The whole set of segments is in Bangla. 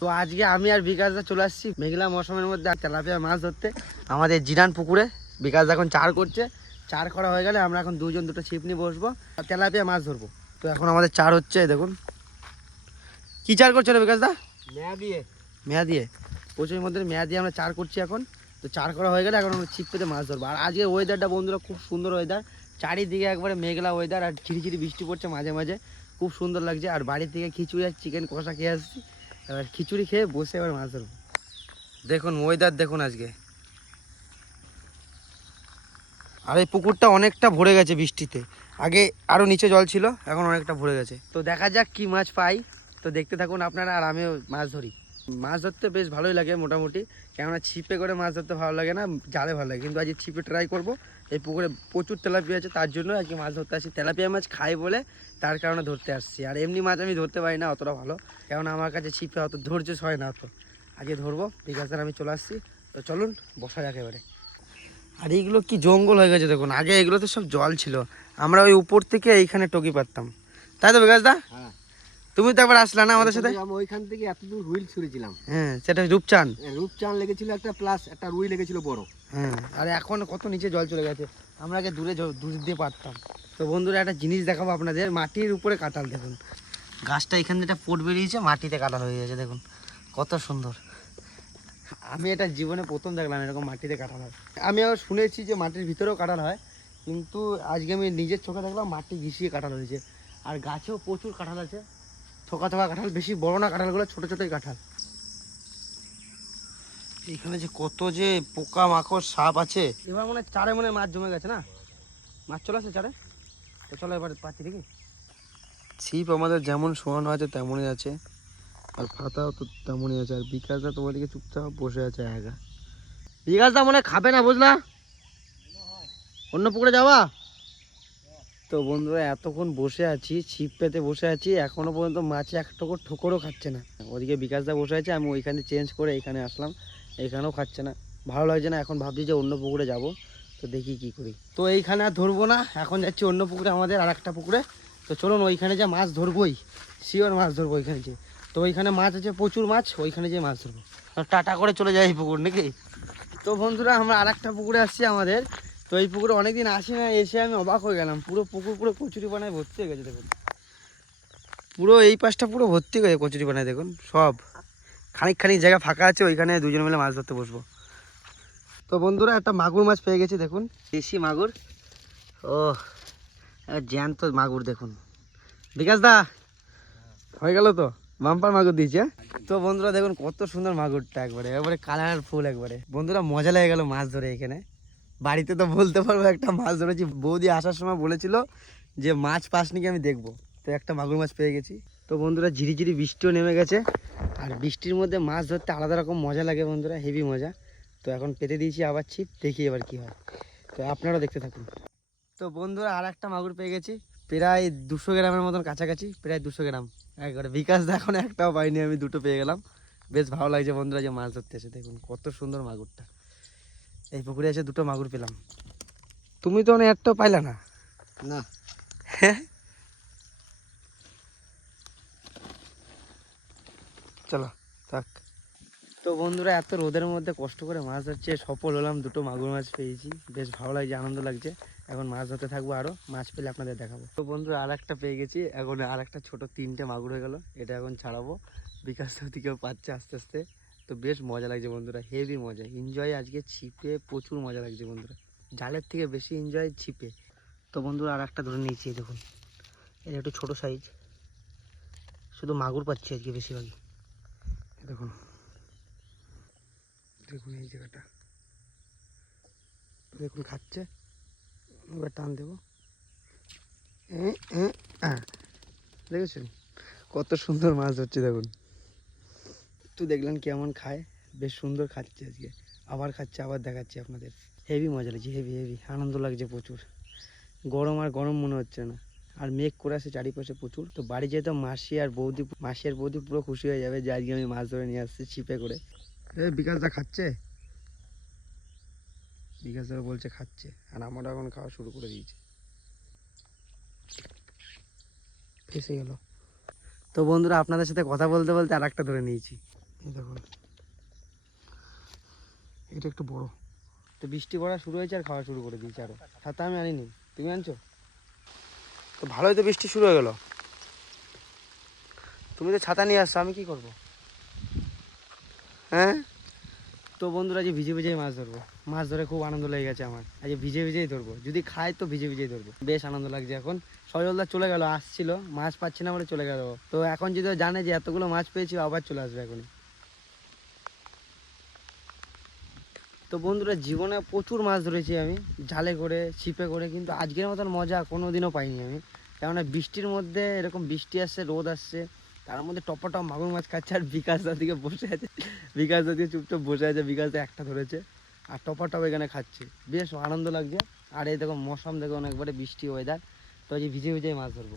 তো আজকে আমি আর বিকাশদা চলে আসছি মেঘলা মৌসুমের মধ্যে তেলাপিয়া মাছ ধরতে আমাদের জিরান পুকুরে। বিকাশদা এখন চার করছে, চার করা হয়ে গেলে আমরা এখন দুজন দুটো ছিপ নিয়ে বসবো আর তেলাপিয়া মাছ ধরবো। তো এখন আমাদের চার হচ্ছে, দেখুন কি চার করছে রে বিকাশদা? মেয়া দিয়ে প্রচুর মধ্যে মেয়া দিয়ে আমরা চার করছি এখন। তো চার করা হয়ে গেলে এখন আমরা ছিপ পেতে মাছ ধরবো। আর আজকের ওয়েদারটা বন্ধুরা খুব সুন্দর ওয়েদার, চারিদিকে একবারে মেঘলা ওয়েদার আর ঝিরিঝিরি বৃষ্টি পড়ছে মাঝে মাঝে, খুব সুন্দর লাগছে। আর বাড়ি থেকে খিচুড়ি আর চিকেন কষা খেয়ে আসছি, এবার খিচুড়ি খেয়ে বসে এবার মাছ ধরবো। দেখুন ওয়েদার দেখুন আজকে। আর এই পুকুরটা অনেকটা ভরে গেছে বৃষ্টিতে, আগে আরও নিচে জল ছিল, এখন অনেকটা ভরে গেছে। তো দেখা যাক কি মাছ পাই, তো দেখতে থাকুন আপনারা আর আমিও মাছ ধরি। মাছ ধরতে বেশ ভালোই লাগে মোটামুটি, কেননা ছিপে করে মাছ ধরতে ভালো লাগে না, জালে ভালো লাগে। কিন্তু আজকে ছিপে ট্রাই করব। এই পুকুরে প্রচুর তেলাপিয়া আছে, তার জন্য আজকে মাছ ধরতে আসি। তেলাপিয়া মাছ খাই বলে তার কারণে ধরতে আসছি। আর এমনি মাছ আমি ধরতে পারি না অতটা ভালো, কেননা আমার কাছে ছিপে অত ধৈর্য হয় না অত। আজকে ধরবো, ঠিক আছে আমি চলে আসছি। তো চলুন বসা যাক এবারে। আর এইগুলো কি জঙ্গল হয়ে গেছে দেখুন, আগে এগুলোতে সব জল ছিল, আমরা ওই উপর থেকে এইখানে টকি পারতাম, তাই তো বিকাশ দা? হ্যাঁ, তুমি তো একবার আসলা না আমাদের সাথে? আমি ওইখান থেকে এতদূর হুইল ছুঁড়েছিলাম। হ্যাঁ, সেটা রূপচান। রূপচান লেগেছিল একটা, প্লাস একটা রুই লেগেছিল বড়। হ্যাঁ, আর এখন কত নিচে জল চলে গেছে, আমরা আগে দূরে দূর দিয়ে পারতাম। তো বন্ধুরা একটা জিনিস দেখাবো আপনাদের, মাটির উপরে কাঁঠাল দেখুন, গাছটা এখান থেকে পোট বেরিয়েছে, মাটিতে কাঁঠাল হয়ে গেছে দেখুন কত সুন্দর। আমি এটা জীবনে প্রথম দেখলাম এরকম মাটিতে কাঁঠাল হয়। আমি আবার শুনেছি যে মাটির ভিতরেও কাঁঠাল হয়, কিন্তু আজকে আমি নিজের চোখে দেখলাম মাটি ঘিসিয়ে কাঁঠাল হয়েছে। আর গাছেও প্রচুর কাঁঠাল আছে, থোকা থোকা কাঁঠাল, বেশি বড় না কাঁঠালগুলো, ছোটো ছোটোই কাঁঠাল। এখানে যে কত যে পোকা মাকড় সাপ আছে। এবার মনে হয় চারে মনে মাছ জমে গেছে না, মাছ চলে আসে চারে। তো চলো এবার পাচ্ছি দেখি। ছিপ আমাদের যেমন শোয়ানো আছে তেমনই আছে, আর ফাতাও তো তেমনই আছে। আর বিকাশদা তোমার দিকে চুপচাপ বসে আছে একা। বিকাশদা মনে খাবে না বুঝলা, অন্য পুকুরে যাওয়া। তো বন্ধুরা এতক্ষণ বসে আছি, ছিপ পেতে বসে আছি, এখনো পর্যন্ত মাছে এক ঠোকরও খাচ্ছে না। ওদিকে বিকাশদা বসে আছে, আমি ওইখানে চেঞ্জ করে এখানে আসলাম, এখানেও খাচ্ছে না, ভালো লাগছে না। এখন ভাবছি যে অন্য পুকুরে যাব, তো দেখি কি করি। তো এইখানে আর ধরবো না, এখন যাচ্ছি অন্য পুকুরে, আমাদের আর একটা পুকুরে। তো চলুন ওইখানে যা মাছ ধরবোই, শিওর মাছ ধরবো ওইখানে যে। তো ওইখানে মাছ আছে প্রচুর মাছ, ওইখানে যে মাছ ধরবো। টাটা করে চলে যাই এই পুকুর নাকি। তো বন্ধুরা আমরা আর একটা পুকুরে আসছি আমাদের। তো এই পুকুরে অনেকদিন আসি না, এসে আমি অবাক হয়ে গেলাম, পুরো পুকুর পুরো কচুরি পানায় ভর্তি হয়ে গেছে দেখুন। পুরো এই পাশটা পুরো ভর্তি হয়ে গেছে কচুরি পানায় দেখুন সব। খানিক খানিক জায়গা ফাঁকা আছে, ওইখানে দুজন মিলে মাছ ধরতে বসবো। তো বন্ধুরা একটা মাগুর মাছ পেয়ে গেছি দেখুন, দেশি মাগুর। ও জ্যান্ত মাগুর দেখুন। বিকাশ দা হয়ে গেল তো, বাম্পার মাগুর দিয়েছে। তো বন্ধুরা দেখুন কত সুন্দর মাগুরটা, একবারে একবারে কালারফুল একবারে। বন্ধুরা মজা লেগে গেল মাছ ধরে এখানে। বাড়িতে তো বলতে পারবো একটা মাছ ধরেছি, বৌদি আসার সময় বলেছিল যে মাছ পাস নাকি আমি দেখবো। তো একটা মাগুর মাছ পেয়ে গেছি। তো বন্ধুরা ঝিরিঝিরি বৃষ্টিও নেমে গেছে, আর বৃষ্টির মধ্যে মাছ ধরতে আলাদা রকম মজা লাগে বন্ধুরা, হেভি মজা। তো এখন পেতে দিয়েছি আবার ছিপ, দেখি এবার কি হয়। তো আপনারাও দেখতে থাকুন। তো বন্ধুরা আর একটা মাগুর পেয়ে গেছি, প্রায় 200 গ্রামের মতন কাছাকাছি, প্রায় 200 গ্রাম একবারে। বিকাশ দা এখন একটাও পাইনি, আমি দুটো পেয়ে গেলাম। বেশ ভালো লাগছে বন্ধুরা যে মাছ ধরতে এসে, দেখুন কত সুন্দর মাগুরটা। এই পুকুরে এসে দুটো মাগুর পেলাম, তুমি তো অনেক একটাও পাইলা না। না চলো থাক। তো বন্ধুরা এত রোদের মধ্যে কষ্ট করে মাছ ধরছে, সফল হলাম, দুটো মাগুর মাছ পেয়েছি, বেশ ভালো লাগছে, আনন্দ লাগছে। এখন মাছ ধরতে থাকবো, আরো মাছ পেলে আপনাদের দেখাবো। তো বন্ধুরা আর একটা পেয়ে গেছি, এখন আর একটা ছোট 3টে মাগুর হয়ে গেল, এটা এখন ছাড়াবো। বিকাশ দিকেও পাচ্ছে আস্তে আস্তে। তো বেশ মজা লাগছে বন্ধুরা, হেভি মজা, এনজয় আজকে ছিপে প্রচুর মজা লাগছে বন্ধুরা, জালের থেকে বেশি এনজয় ছিপে। তো বন্ধুরা আর একটা ধরে নিয়েছি দেখুন, এটা একটু ছোটো সাইজ, শুধু মাগুর পাচ্ছি আজকে বেশিরভাগই। দেখুন দেখুন এই জায়গাটা দেখুন, খাচ্ছে, এবার টান দেবো। দেখেছেন কত সুন্দর মাছ ধরছে দেখুন। একটু দেখলেন কেমন খায়, বেশ সুন্দর খাচ্ছে আজকে, আবার খাচ্ছে, আবার দেখাচ্ছি আপনাদের। হেভি মজা লাগছে, হেভি হেভি আনন্দ লাগছে প্রচুর। গরম আর গরম মনে হচ্ছে না, আর মেঘ করে আছে চারিপাশে প্রচুর। তো বাড়ি যেতে মাসি আর বৌদি পুরো খুশি হয়ে যাবে যে আজকে আমি মাছ ধরে নিয়ে আসছি ছিপে করে। বিকাশ দা খাচ্ছে, বিকাশ দা বলছে খাচ্ছে, আর আমরা এখন খাওয়া শুরু করে দিয়েছি। ফেসে গেল। তো বন্ধুরা আপনাদের সাথে কথা বলতে বলতে আর একটা ধরে নিয়েছি, এই দেখুন, এটা একটু বড়। তো বৃষ্টি পড়া শুরু হয়েছে আর খাওয়া শুরু করে দিয়েছে। আরো ছাতা আমি আনিনি, তুমি আনছো? তো ভালোই তো বৃষ্টি শুরু হয়ে গেল। তুমি তো ছাতা নিয়ে আসছো, আমি কি করব? হ্যাঁ। তো বন্ধুরা, আজ ভিজে ভিজেই মাছ ধরবো। মাছ ধরে খুব আনন্দ লেগে গেছে আমার। আজ ভিজে ভিজেই ধরবো, যদি খাই তো ভিজে ভিজেই ধরবো। বেশ আনন্দ লাগছে এখন। সজলদা চলে গেল, আসছিল, মাছ পাচ্ছি না বলে চলে গেল। তো এখন যদি ও জানে যে এতগুলো মাছ পেয়েছি, আবার চলে আসবে এখনই। তো বন্ধুরা, জীবনে প্রচুর মাছ ধরেছি আমি, জালে করে, ছিপে করে, কিন্তু আজকের মতন মজা কোনো দিনও পাইনি আমি। কেননা বৃষ্টির মধ্যে এরকম বৃষ্টি আসছে, রোদ আসছে, তার মধ্যে টপা মাগুর মাছ খাচ্ছে, আর বিকাশদা দিকে বসে আছে। বিকাশদা দিকে চুপচাপ বসে আছে, বিকাশদা একটা ধরেছে আর টপ এখানে খাচ্ছে। বেশ আনন্দ লাগছে। আর এই দেখো মৌসুম, দেখো অনেকবারে বৃষ্টি ওয়েদার। তো আজ ভিজে ভিজে মাছ ধরবো,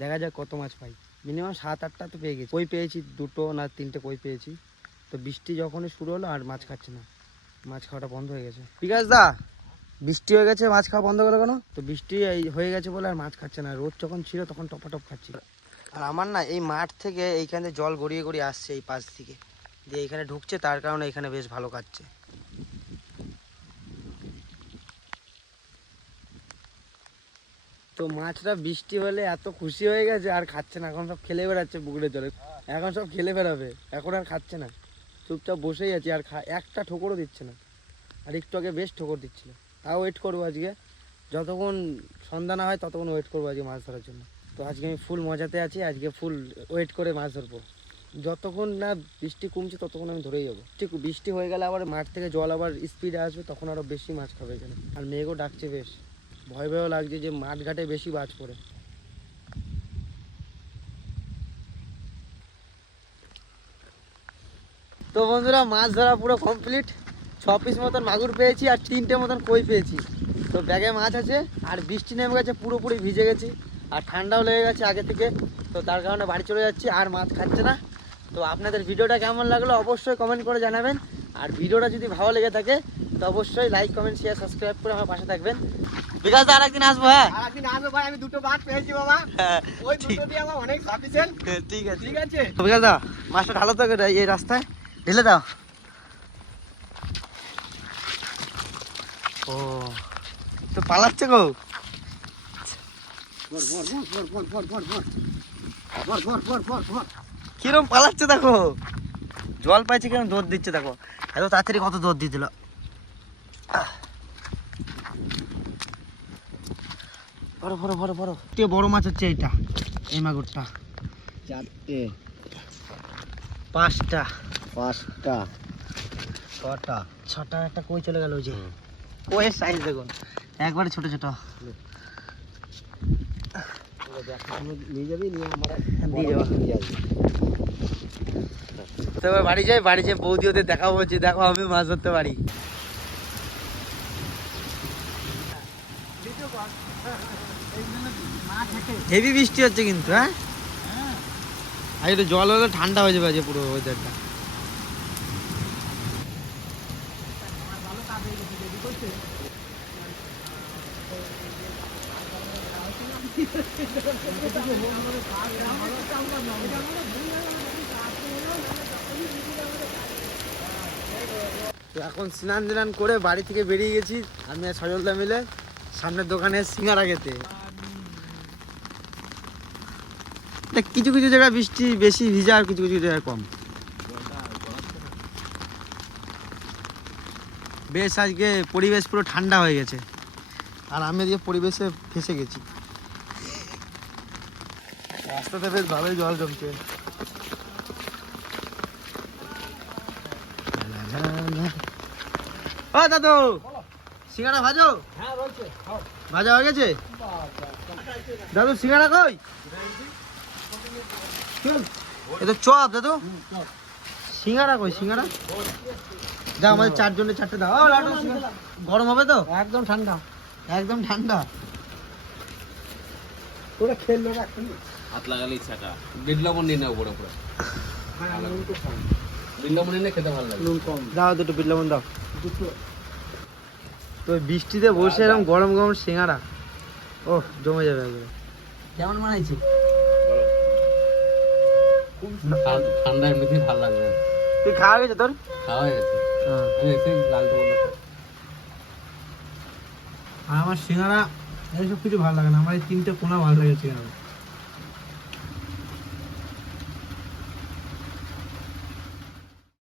দেখা যাক কত মাছ পাই। মিনিমাম 7-8টা তো পেয়ে গেছি। কই পেয়েছি 2 না 3টে কই পেয়েছি। তো বৃষ্টি যখনই শুরু হলো আর মাছ খাচ্ছে না, মাছ খাওয়াটা বন্ধ হয়ে গেছে। বিকাশ দা, বৃষ্টি হয়ে গেছে, মাছ খাওয়া বন্ধ গেল কেন? তো বৃষ্টি হয়ে গেছে বলে আর মাছ খাচ্ছে না। রোদ যখন ছিল তখন টপ খাচ্ছিল। আর আমার না এই মাঠ থেকে এইখানে জল গড়িয়ে গড়িয়ে আসছে এই পাশ থেকে দিয়ে এইখানে ঢুকছে, তার কারণে এখানে বেশ ভালো খাচ্ছে। তো মাছটা বৃষ্টি হলে এত খুশি হয়ে গেছে আর খাচ্ছে না। এখন সব খেলে বেড়াচ্ছে পুকুরের জলে, এখন সব খেলে বেড়াবে, এখন আর খাচ্ছে না। চুপচাপ বসেই আছে, আর একটা ঠোকরও দিচ্ছে না। আর একটু আগে বেশ ঠোকর দিচ্ছিল। তাও ওয়েট করবো আজকে, যতক্ষণ সন্ধ্যা না হয় ততক্ষণ ওয়েট করবো আজকে মাছ ধরার জন্য। তো আজকে আমি ফুল মজাতে আছি, আজকে ফুল ওয়েট করে মাছ ধরবো। যতক্ষণ না বৃষ্টি কমছে ততক্ষণ আমি ধরেই যাবো। ঠিক বৃষ্টি হয়ে গেলে আবার মাঠ থেকে জল আবার স্পিডে আসবে, তখন আরও বেশি মাছ খাবে এখানে। আর মেঘও ডাকছে বেশ, ভয় ভয়ও লাগছে যে মাঠ ঘাটে বেশি মাছ পড়ে। তো বন্ধুরা, মাছ ধরা পুরো কমপ্লিট। 6 পিস মতন মাগুর পেয়েছি আর 3টে মতন কই পেয়েছি। তো ব্যাগে মাছ আছে, আর বৃষ্টি নেমে গেছে, পুরোপুরি ভিজে গেছি, আর ঠান্ডাও লেগে গেছে আগে থেকে। তো তার কারণে বাড়ি চলে যাচ্ছি, আর মাছ খাচ্ছে না। তো আপনাদের ভিডিওটা কেমন লাগলো অবশ্যই কমেন্ট করে জানাবেন। আর ভিডিওটা যদি ভালো লেগে থাকে তো অবশ্যই লাইক, কমেন্ট, শেয়ার, সাবস্ক্রাইব করে আমার পাশে থাকবেন। বিকাশ দা, আরেকদিন আসবো। হ্যাঁ, আরেকদিন আসবো ভাই, আমি 2টো মাছ পেয়েছি বাবা। ওই দুটো দিয়ে আমার অনেক সাফিসিয়েন্ট। ঠিক আছে, ঠিক আছে। বিকাশ দা, মাছটা ঢালো তো এই রাস্তায়, ঢেলে দাও। ও, তো পালাচ্ছে গো। কিরম পালাচ্ছে দেখো, জল পাইছে কিরম দৌড় দিচ্ছে দেখো। এত তাড়াতাড়ি কত দৌড় দিয়ে দিল। বড় বড় বড় বড় বড় মাছ হচ্ছে এইটা, এই মাগুরটা। 4টে, 5টা, 5টা, 6টা, 6টা। একটা কই চলে গেল, ওই যে কইয়ের সাইজ দেখুন, একবারে ছোট ছোট। নিয়ে যাবি, নিয়ে আমরা দিয়ে যাবো। নিয়ে যাবি। তো এবার বাড়ি যাই, বাড়ি যেয়ে বৌদি ওদের দেখাবো যে দেখো আমি মাছ ধরতে পারি। হেভি বৃষ্টি হচ্ছে কিন্তু। হ্যাঁ, আর একটু জল হলে ঠান্ডা হয়ে যাবে আজকে পুরো ওয়েদারটা। তো এখন স্নান টান করে বাড়ি থেকে বেরিয়ে গেছি আমি আর সজলদা মিলে সামনের দোকানে সিঙ্গারা খেতে। কিছু কিছু জায়গায় বৃষ্টি বেশি ভিজা, আর কিছু কিছু জায়গায় কম। বেশ আজকে পরিবেশ পুরো ঠান্ডা হয়ে গেছে, আর আমি এদিকে পরিবেশে ফেসে গেছি। রাস্তাতে বেশ ভালোই জল জমছে। ও দাদু, সিঙ্গারা ভাজো? হ্যাঁ রয়েছে, ভাজা হয়ে গেছে দাদু? সিঙ্গারা কই? এ তো চপ দাদু। সিঙ্গারা কই? সিঙ্গারা যা, আমাদের 4 জনের 4টে দাও। ও লাড্ডু, গরম হবে তো? একদম ঠান্ডা, একদম ঠান্ডা। তোরা খেললো এখন। হাত লাগালে ইচ্ছাটা বিড়লামন নিয়ে নেবো পুরো পুরো। বিড়লামন নিয়ে খেতে ভালো লাগে। নুন কম দাও দুটো বিট লবণ দাও। দুটো। তো বৃষ্টিতে বসে এরকম গরম গরম সিঙ্গারা, ও জমে যাবে একবারে। কেমন বানাইছি? ঠান্ডা এমনিতেই ভালো লাগবে। তুই খাওয়া গেছে তোর? খাওয়া হয়ে গেছে আমি এসে লালটু বললাম আর আমার সিঙ্গারা এইসব কিছু ভালো লাগে না, আমার এই তিনটে কোনা ভালো লাগে সিঙ্গারা।